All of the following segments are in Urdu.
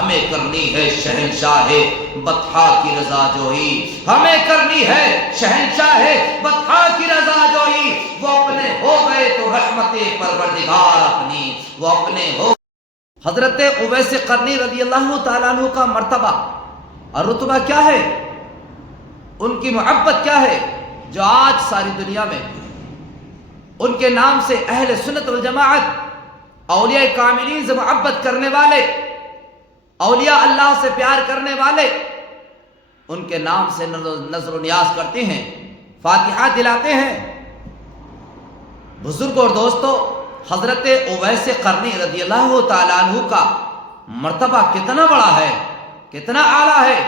ہمیں کرنی ہے شہنشاہ بطحا کی رضا جوئی، ہمیں کرنی ہے شہنشاہ بطحا کی رضا جوئی۔ وہ اپنے ہو گئے تو رحمت پروردگار اپنی، وہ اپنے ہو۔ حضرت اویس قرنی رضی اللہ تعالیٰ عنہ کا مرتبہ اور رتبہ کیا ہے، ان کی محبت کیا ہے، جو آج ساری دنیا میں ان کے نام سے اہل سنت والجماعت، اولیاء کاملین سے محبت کرنے والے، اولیاء اللہ سے پیار کرنے والے ان کے نام سے نظر و نیاز کرتے ہیں، فاتحہ دلاتے ہیں۔ بزرگوں اور دوستو، حضرت اویس قرنی رضی اللہ تعالیٰ عنہ کا مرتبہ کتنا بڑا ہے، کتنا اعلیٰ ہے،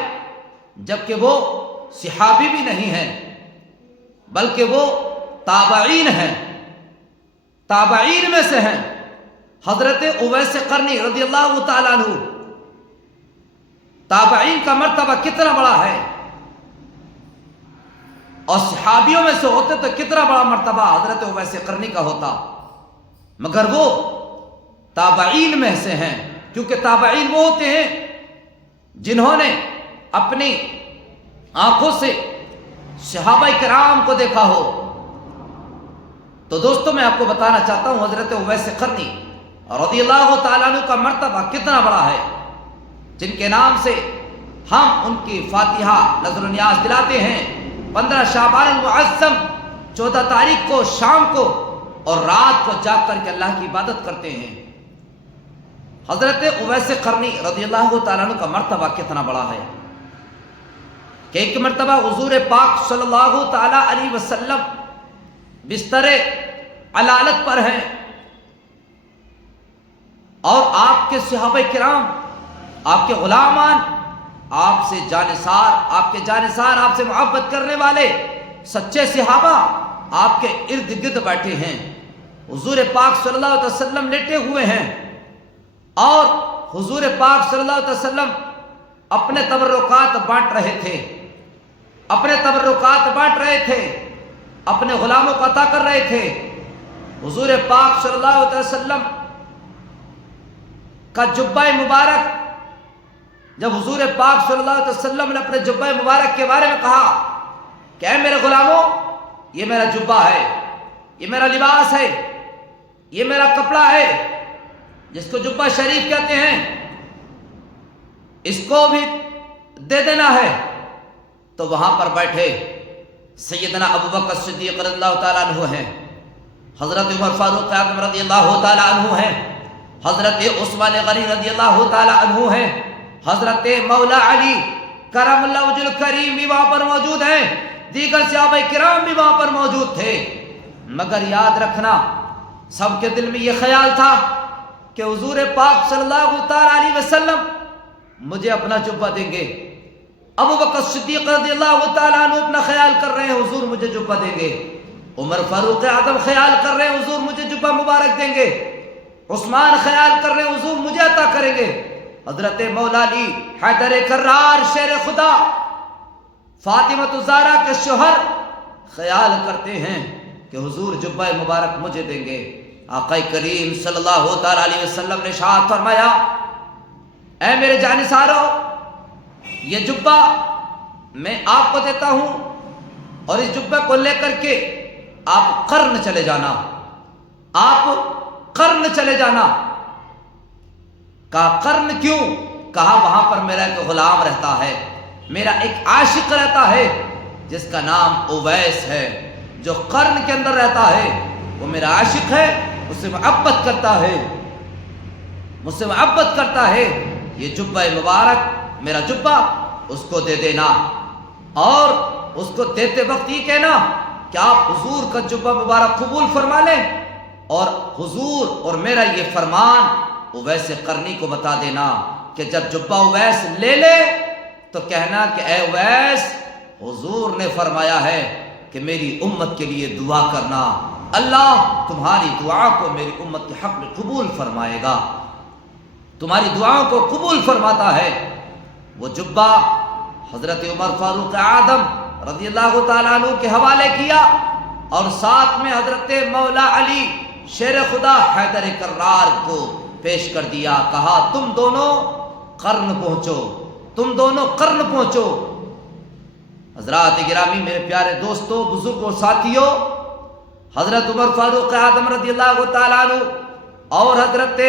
جبکہ وہ صحابی بھی نہیں ہیں بلکہ وہ تابعین ہیں، تابعین میں سے ہیں۔ حضرت اویس قرنی رضی اللہ تعالیٰ عنہ، تابعین کا مرتبہ کتنا بڑا ہے، اور صحابیوں میں سے ہوتے تو کتنا بڑا مرتبہ حضرت اویس قرنی کا ہوتا، مگر وہ تابعین میں سے ہیں، کیونکہ تابعین وہ ہوتے ہیں جنہوں نے اپنی آنکھوں سے صحابہ کرام کو دیکھا ہو۔ تو دوستو، میں آپ کو بتانا چاہتا ہوں حضرت اویس قرنی رضی اللہ تعالیٰ عنہ کا مرتبہ کتنا بڑا ہے، جن کے نام سے ہم ان کی فاتحہ نظر و نیاز دلاتے ہیں 15 شعبان المعظم 14 تاریخ کو شام کو، اور رات کو جاگ کر کے اللہ کی عبادت کرتے ہیں۔ حضرت اویس قرنی رضی اللہ تعالیٰ عنہ کا مرتبہ کتنا بڑا ہے کہ ایک مرتبہ حضور پاک صلی اللہ تعالیٰ علیہ وسلم بستر علالت پر ہیں، اور آپ کے صحابہ کرام، آپ کے غلامان، آپ سے جانثار، آپ کے جانثار، آپ سے محبت کرنے والے سچے صحابہ آپ کے ارد گرد بیٹھے ہیں۔ حضور پاک صلی اللہ علیہ وسلم لیٹے ہوئے ہیں، اور حضور پاک صلی اللہ علیہ وسلم اپنے تبرکات بانٹ رہے تھے، اپنے تبرکات بانٹ رہے تھے، اپنے غلاموں کو عطا کر رہے تھے۔ حضور پاک صلی اللہ علیہ وسلم کا جبہ مبارک، جب حضور پاک صلی اللہ علیہ وسلم نے اپنے جبہ مبارک کے بارے میں کہا کہ اے میرے غلاموں، یہ میرا جبہ ہے، یہ میرا لباس ہے، یہ میرا کپڑا ہے، جس کو جبہ شریف کہتے ہیں، اس کو بھی دے دینا ہے۔ تو وہاں پر بیٹھے سیدنا ابوبکر صدیق رضی اللہ تعالیٰ عنہ ہیں، حضرت عمر فاروق اعظم رضی اللہ تعالیٰ عنہ ہیں، حضرت عثمان غنی رضی اللہ تعالیٰ عنہ ہیں، حضرت مولا علی کرم اللہ وجہ الکریم بھی وہاں پر موجود ہیں، دیگر صحابہ کرام بھی وہاں پر موجود تھے۔ مگر یاد رکھنا، سب کے دل میں یہ خیال تھا کہ حضور پاک صلی اللہ تعالیٰ علیہ وسلم مجھے اپنا جبہ دیں گے۔ ابوبکر صدیق رضی اللہ تعالیٰ عنہ اپنا خیال کر رہے ہیں، حضور مجھے جبہ دیں گے۔ عمر فاروق اعظم خیال کر رہے ہیں، حضور مجھے جبہ مبارک دیں گے۔ عثمان خیال کر رہے ہیں، حضور مجھے عطا کریں گے۔ حضرت مولا علی حیدر کرار شیر خدا، فاطمہ الزہرا کے شوہر خیال کرتے ہیں کہ حضور جبہ مبارک مجھے دیں گے۔ آقا کریم صلی اللہ تعالیٰ علیہ وسلم نے ارشاد فرمایا، اے میرے جانثارو، یہ جبہ میں آپ کو دیتا ہوں، اور اس جبہ کو لے کر کے آپ قرن چلے جانا، آپ قرن چلے جانا۔ کہا قرن کیوں؟ کہا وہاں پر میرا ایک غلام رہتا ہے، میرا ایک عاشق رہتا ہے جس کا نام اویس ہے، جو قرن کے اندر رہتا ہے، وہ میرا عاشق ہے، مجھ سے محبت کرتا ہے، مجھ سے محبت کرتا ہے۔ یہ جبہ مبارک میرا جبہ اس کو دے دینا، اور اس کو دیتے وقت یہ کہنا کہ آپ حضور کا جبہ مبارک قبول فرما لیں، اور حضور اور میرا یہ فرمان اویس قرنی کو بتا دینا کہ جب جبہ اویس لے لے تو کہنا کہ اے اویس، حضور نے فرمایا ہے کہ میری امت کے لیے دعا کرنا، اللہ تمہاری دعا کو میری امت کے حق میں قبول فرمائے گا، تمہاری دعاؤں کو قبول فرماتا ہے۔ وہ جبہ حضرت عمر فاروق اعظم رضی اللہ تعالیٰ عنہ کے حوالے کیا، اور ساتھ میں حضرت مولا علی شیر خدا حیدر کرار کو پیش کر دیا۔ کہا تم دونوں قرن پہنچو، تم دونوں قرن پہنچو۔ حضرات گرامی، میرے پیارے دوستو، بزرگوں، ساتھیوں، حضرت عمر فاروق اعظم رضی اللہ تعالیٰ عنہ اور حضرت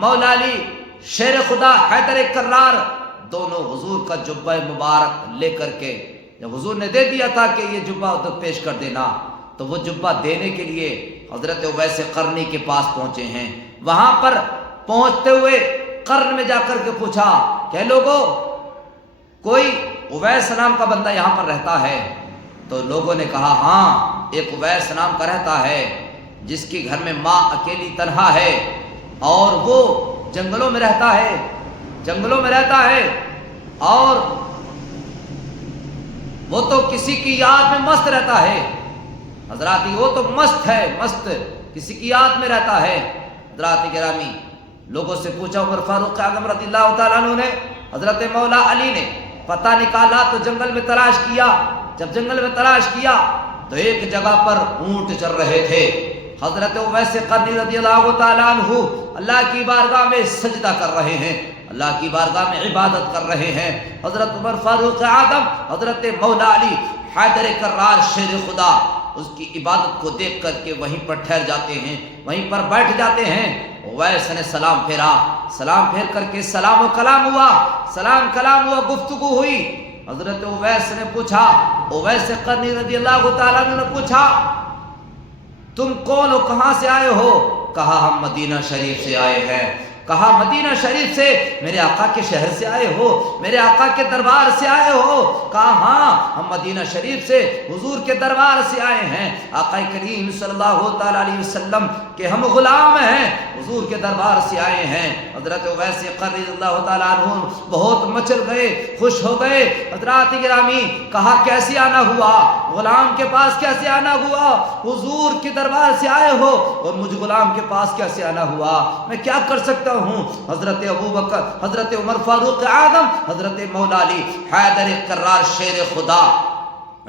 مولا علی شیر خدا حیدر کرار دونوں حضور کا جبہ مبارک لے کر کے، جب حضور نے دے دیا تھا کہ یہ جبہ ادھر پیش کر دینا، تو وہ جبہ دینے کے لیے حضرت اویس قرنی کے پاس پہنچے ہیں۔ وہاں پر پہنچتے ہوئے قرن میں جا کر کے پوچھا کہ لوگوں، کوئی اویس نام کا بندہ یہاں پر رہتا ہے؟ تو لوگوں نے کہا ہاں، ایک اویس نام کا رہتا ہے جس کے گھر میں ماں اکیلی تنہا ہے، اور وہ جنگلوں میں رہتا ہے، جنگلوں میں رہتا ہے، اور وہ تو کسی کی یاد میں مست رہتا ہے۔ حضرات وہ تو مست ہے، مست کسی کی یاد میں رہتا ہے۔ حضرات گرامی، لوگوں سے پوچھا، عمر فاروق اعظم رضی اللہ تعالیٰ عنہ نے، حضرت مولا علی نے پتہ نکالا تو جنگل میں تلاش کیا۔ جب جنگل میں تلاش کیا تو ایک جگہ پر اونٹ چل رہے تھے۔ حضرت اویس قرنی رضی اللہ تعالیٰ عنہ اللہ کی بارگاہ میں سجدہ کر رہے ہیں، اللہ کی بارگاہ میں عبادت کر رہے ہیں۔ حضرت عمر فاروق اعظم، حضرت مولا علی حیدر کرار شیر خدا اس کی عبادت کو دیکھ کر کے وہیں پر ٹھہر جاتے ہیں، وہیں پر بیٹھ جاتے ہیں۔ اویس نے سلام پھیرا، سلام پھیر کر کے سلام و کلام ہوا، سلام کلام ہوا، گفتگو ہوئی۔ حضرت اویس نے پوچھا، اویس قرنی رضی اللہ تعالیٰ عنہ نے پوچھا، تم کون ہو، کہاں سے آئے ہو؟ کہا ہم مدینہ شریف سے آئے ہیں۔ کہا مدینہ شریف سے، میرے آقا کے شہر سے آئے ہو، میرے آقا کے دربار سے آئے ہو؟ کہا ہاں، ہم مدینہ شریف سے حضور کے دربار سے آئے ہیں، آقا کریم صلی اللہ تعالیٰ علیہ وسلم کہ ہم غلام ہیں، حضور کے دربار سے آئے ہیں۔ حضرت اویس قرنی رضی اللہ تعالیٰ عنہ بہت مچل گئے، خوش ہو گئے۔ حضرات گرامی، کہا کیسے آنا ہوا؟ غلام کے پاس کیسے آنا ہوا؟ حضور کے دربار سے آئے ہو اور مجھ غلام کے پاس کیسے آنا ہوا؟ میں کیا کر سکتا ہوں؟ حضرت ابوبکر، حضرت عمر فاروق اعظم، حضرت مولا علی حیدر کرار شیر خدا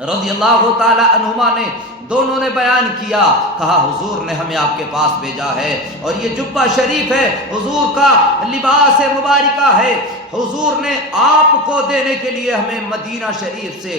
رضی اللہ تعالی عنہما نے دونوں نے بیان کیا، کہا حضور نے ہمیں آپ کے پاس بھیجا ہے، اور یہ جبہ شریف ہے، حضور کا لباس مبارکہ ہے، حضور نے آپ کو دینے کے لیے ہمیں مدینہ شریف سے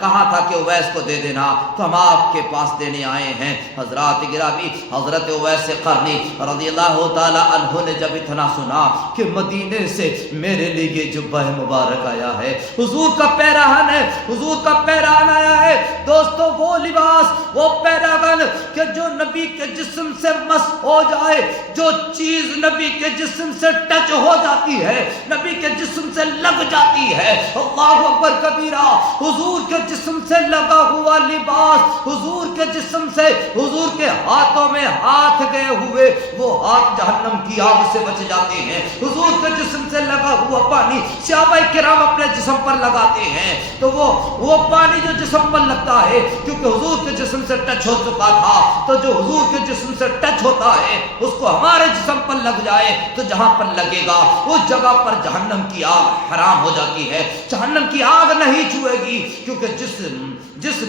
کہا تھا کہ اویس کو دے دینا، تو ہم آپ کے پاس دینے آئے ہیں۔ حضرات گرامی، حضرت اویس قرنی رضی اللہ تعالی عنہ نے جب اتنا سنا کہ مدینے سے میرے لیے یہ جبہ مبارک آیا ہے، حضور کا پیراہن ہے، حضور کا پیراہن آیا ہے، دوستو وہ لباس، وہ پیراہن کہ جو نبی کے جسم سے مس ہو جائے، جو چیز نبی کے جسم سے ٹچ ہو جاتی ہے، نبی کے جسم سے لگ جاتی ہے، اللہ اکبر کبیرہ، حضور کے جسم سے لگا ہوا لباس، حضور کے جسم سے، حضور کے ہاتھوں میں ہاتھ گئے ہوئے وہ ہاتھ جہنم کی آگ سے بچ جاتے ہیں، حضور کے جسم سے لگا ہوا پانی صحابہ کرام اپنے جسم پر لگاتے ہیں تو وہ پانی جو جسم پر لگتا ہے، کیونکہ حضور کے جسم سے ٹچ ہو چکا تھا، تو جو حضور کے جسم سے ٹچ ہوتا ہے اس کو ہمارے جسم پر لگ جائے تو جہاں پر لگے گا اس جگہ پر جہنم کی آگ حرام ہو جاتی ہے، جہنم کی آگ نہیں چھوئے گی، کیونکہ جس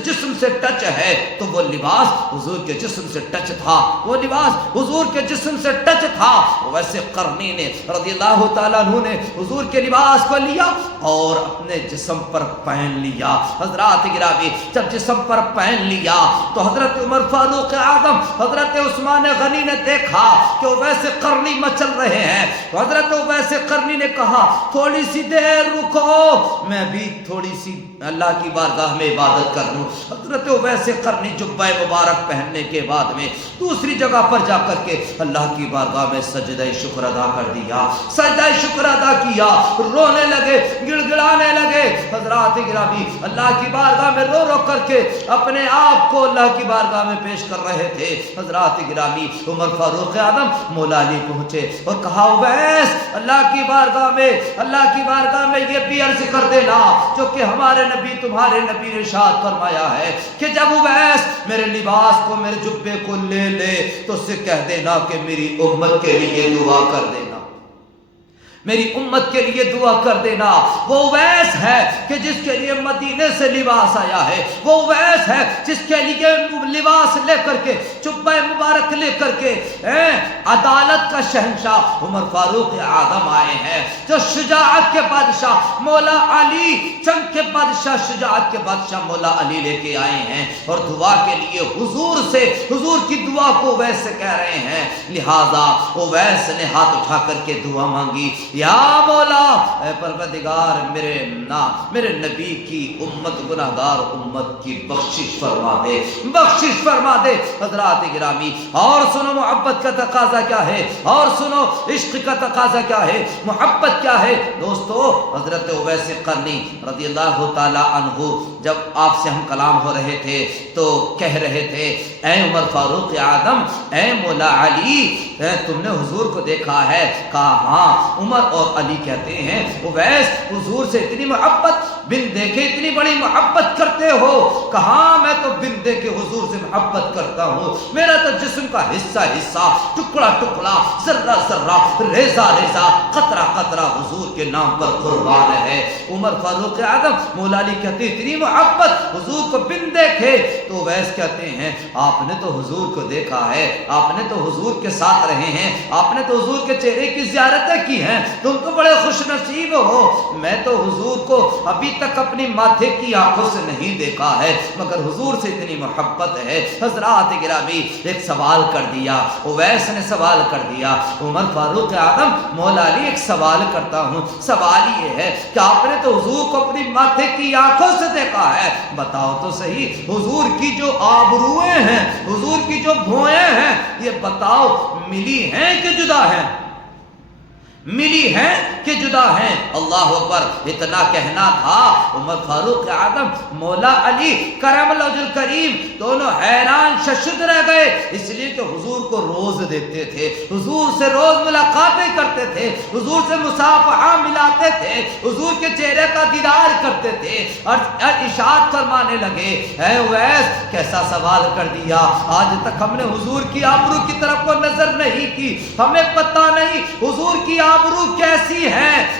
جسم سے ٹچ ہے تو وہ لباس حضور کے جسم سے ٹچ تھا، وہ لباس حضور کے جسم سے ٹچ تھا۔ ویسے قرنی نے رضی اللہ تعالیٰ عنہ نے حضور کے لباس کو لیا اور اپنے جسم پر پہن لیا۔ حضرات گرامی، جب جسم پر پہن لیا تو حضرت عمر فاروق اعظم، حضرت عثمان غنی نے دیکھا کہ ویسے قرنی مچل رہے ہیں، حضرت ویسے قرنی نے کہا تھوڑی سی دیر رکو، میں بھی تھوڑی سی اللہ کی بارگاہ میں عبادت کر لوں۔ حضرت ویسے قرنی جبہ مبارک پہننے کے بعد میں دوسری جگہ پر جا کر کے اللہ کی بارگاہ میں سجدہ شکر ادا کر دیا، سجدہ شکر ادا کیا، رونے لگے، گڑ گڑانے لگے۔ حضرات گرامی، اللہ کی بارگاہ میں رو رو کر کے اپنے آپ کو اللہ کی بارگاہ میں پیش کر رہے تھے۔ حضرات گرامی، عمر فاروق اعظم مولا علی پہنچے اور کہا اویس، اللہ کی بارگاہ میں یہ بھی عرض کر دینا جو کہ ہمارے نبی تمہارے نبی نے ارشاد فرمایا ہے کہ جب اویس میرے لباس کو، میرے جبے کو لے لے تو اسے کہہ دینا کہ میری امت کے لیے دعا کر دینا، میری امت کے لیے دعا کر دینا۔ وہ اویس ہے کہ جس کے لیے مدینے سے لباس آیا ہے، وہ اویس ہے جس کے لیے لباس لے کر کے، جبہ مبارک لے کر کے عدالت کا شہنشاہ عمر فاروق اعظم آئے ہیں، جو شجاعت کے بادشاہ مولا علی، جنگ کے بادشاہ، شجاعت کے بادشاہ مولا علی لے کے آئے ہیں، اور دعا کے لیے حضور سے، حضور کی دعا کو اویس سے کہہ رہے ہیں۔ لہذا اویس نے ہاتھ اٹھا کر کے دعا مانگی، یا مولا، اے پروردگار، میرے نبی کی امت، گناہگار امت کی بخشش فرما دے، بخشش فرما دے۔ حضرات گرامی، اور سنو محبت کا تقاضا کیا ہے، اور سنو عشق کا تقاضا کیا ہے، محبت کیا ہے دوستو۔ حضرت اویس قرنی رضی اللہ تعالی عنہ جب آپ سے ہم کلام ہو رہے تھے تو کہہ رہے تھے، اے عمر فاروق اعظم، اے مولا علی، تم نے حضور کو دیکھا ہے؟ کہا ہاں۔ عمر اور علی کہتے ہیں، اویس حضور سے اتنی محبت، بن دیکھے اتنی بڑی محبت کرتے ہو؟ کہا میں تو بن دیکھے حضور سے محبت کرتا ہوں، میرا تو جسم کا حصہ حصہ، ٹکڑا ٹکڑا، ذرہ ذرہ، ریزہ ریزہ، قطرہ قطرہ حضور کے نام پر قربان ہے۔ عمر فاروق اعظم، مولا علی کہتے ہیں اتنی محبت حضور کو بن دیکھے؟ تو اویس کہتے ہیں، آپ نے تو حضور کو دیکھا ہے، آپ نے تو حضور کے ساتھ رہے ہیں، آپ نے تو حضور کے چہرے کی زیارتیں کی ہیں، تم تو بڑے خوش نصیب ہو، میں تو حضور کو ابھی تک اپنی ماتھے کی آنکھوں سے نہیں دیکھا ہے، مگر حضور سے اتنی محبت ہے۔ حضرات گرامی، ایک سوال کر دیا، اویس نے سوال کر دیا، عمر فاروق اعظم، مولا علی ایک سوال کرتا ہوں، سوال یہ ہے کہ آپ نے تو حضور کو اپنی ماتھے کی آنکھوں سے دیکھا ہے، بتاؤ تو صحیح، حضور کی جو آبروئیں ہیں، حضور کی جو بھوئیں ہیں، یہ بتاؤ ملی ہیں کہ جدا ہیں؟ ملی ہیں کہ جدا ہیں؟ اللہ اکبر۔ اتنا کہنا تھا، عمر فاروق اعظم، مولا علی کرم اللہ وجہ الکریم دونوں حیران ششد رہ گئے، اس لیے کہ حضور کو روز دیکھتے تھے، حضور سے روز ملاقاتیں کرتے تھے، حضور سے مصافحہ ملاتے تھے، حضور کے چہرے کا دیدار کرتے تھے، اور ارشاد فرمانے لگے، اے اویس کیسا سوال کر دیا، آج تک ہم نے حضور کی آبرو کی طرف کو نظر نہیں کی، ہمیں پتہ نہیں حضور کی آبرو کیسی ہے۔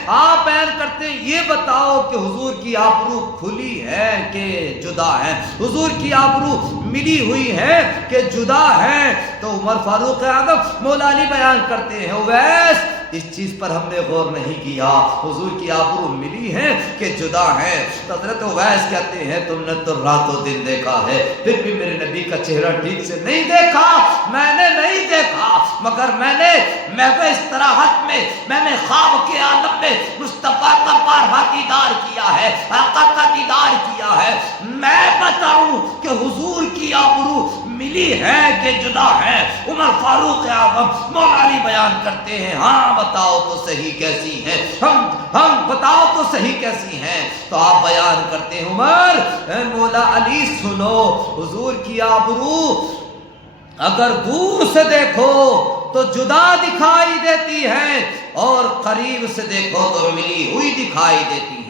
آپ بیان کرتے ہیں، یہ بتاؤ کہ حضور کی آبرو کھلی ہے کہ جدا ہے، حضور کی آبرو ملی ہوئی ہے کہ جدا ہے؟ تو عمر فاروق اعظم، مولا علی بیان کرتے ہیں، اویس اس چیز پر ہم نے غور نہیں کیا، حضور کی آبرو ملی ہے کہ جدا ہے؟ حضرت اویس کہتے ہیں، تم نے تو رات و دن دیکھا ہے، پھر بھی میرے نبی کا چہرہ ٹھیک سے نہیں دیکھا، میں نے نہیں دیکھا، مگر میں نے استراحت میں نے خواب کے عالم میں مصطفیٰ کا بارہا دیدار کیا ہے، آقا کا دیدار کیا ہے، میں بتاؤں کہ حضور کی آبرو ملی ہے کہ جدا ہے؟ عمر فاروق اعظم، مولا علی بیان کرتے ہیں، ہاں بتاؤ تو صحیح کیسی ہیں، ہم بتاؤ تو صحیح کیسی ہیں؟ تو آپ بیان کرتے ہیں، عمر، اے مولا علی سنو، حضور کی آبرو اگر دور سے دیکھو تو جدا دکھائی دیتی ہے، اور قریب سے دیکھو تو ملی ہوئی دکھائی دیتی ہیں۔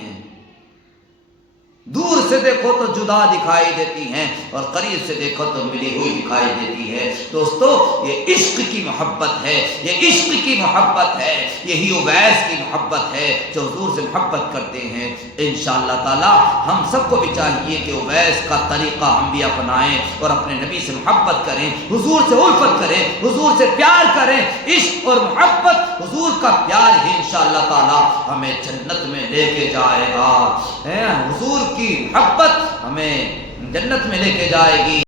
دور سے دیکھو تو جدا دکھائی دیتی ہیں، اور قریب سے دیکھو تو ملی ہوئی دکھائی دیتی ہے۔ دوستو، یہ عشق کی محبت ہے، یہ عشق کی محبت ہے، یہی اویس کی محبت ہے جو حضور سے محبت کرتے ہیں۔ انشاءاللہ تعالی ہم سب کو بھی چاہیے کہ اویس کا طریقہ ہم بھی اپنائیں اور اپنے نبی سے محبت کریں، حضور سے الفت کریں، حضور سے پیار کریں۔ عشق اور محبت، حضور کا پیار ہی انشاءاللہ تعالی ہمیں جنت میں لے کے جائے گا۔ حضور کی محبت ہمیں جنت میں لے کے جائے گی۔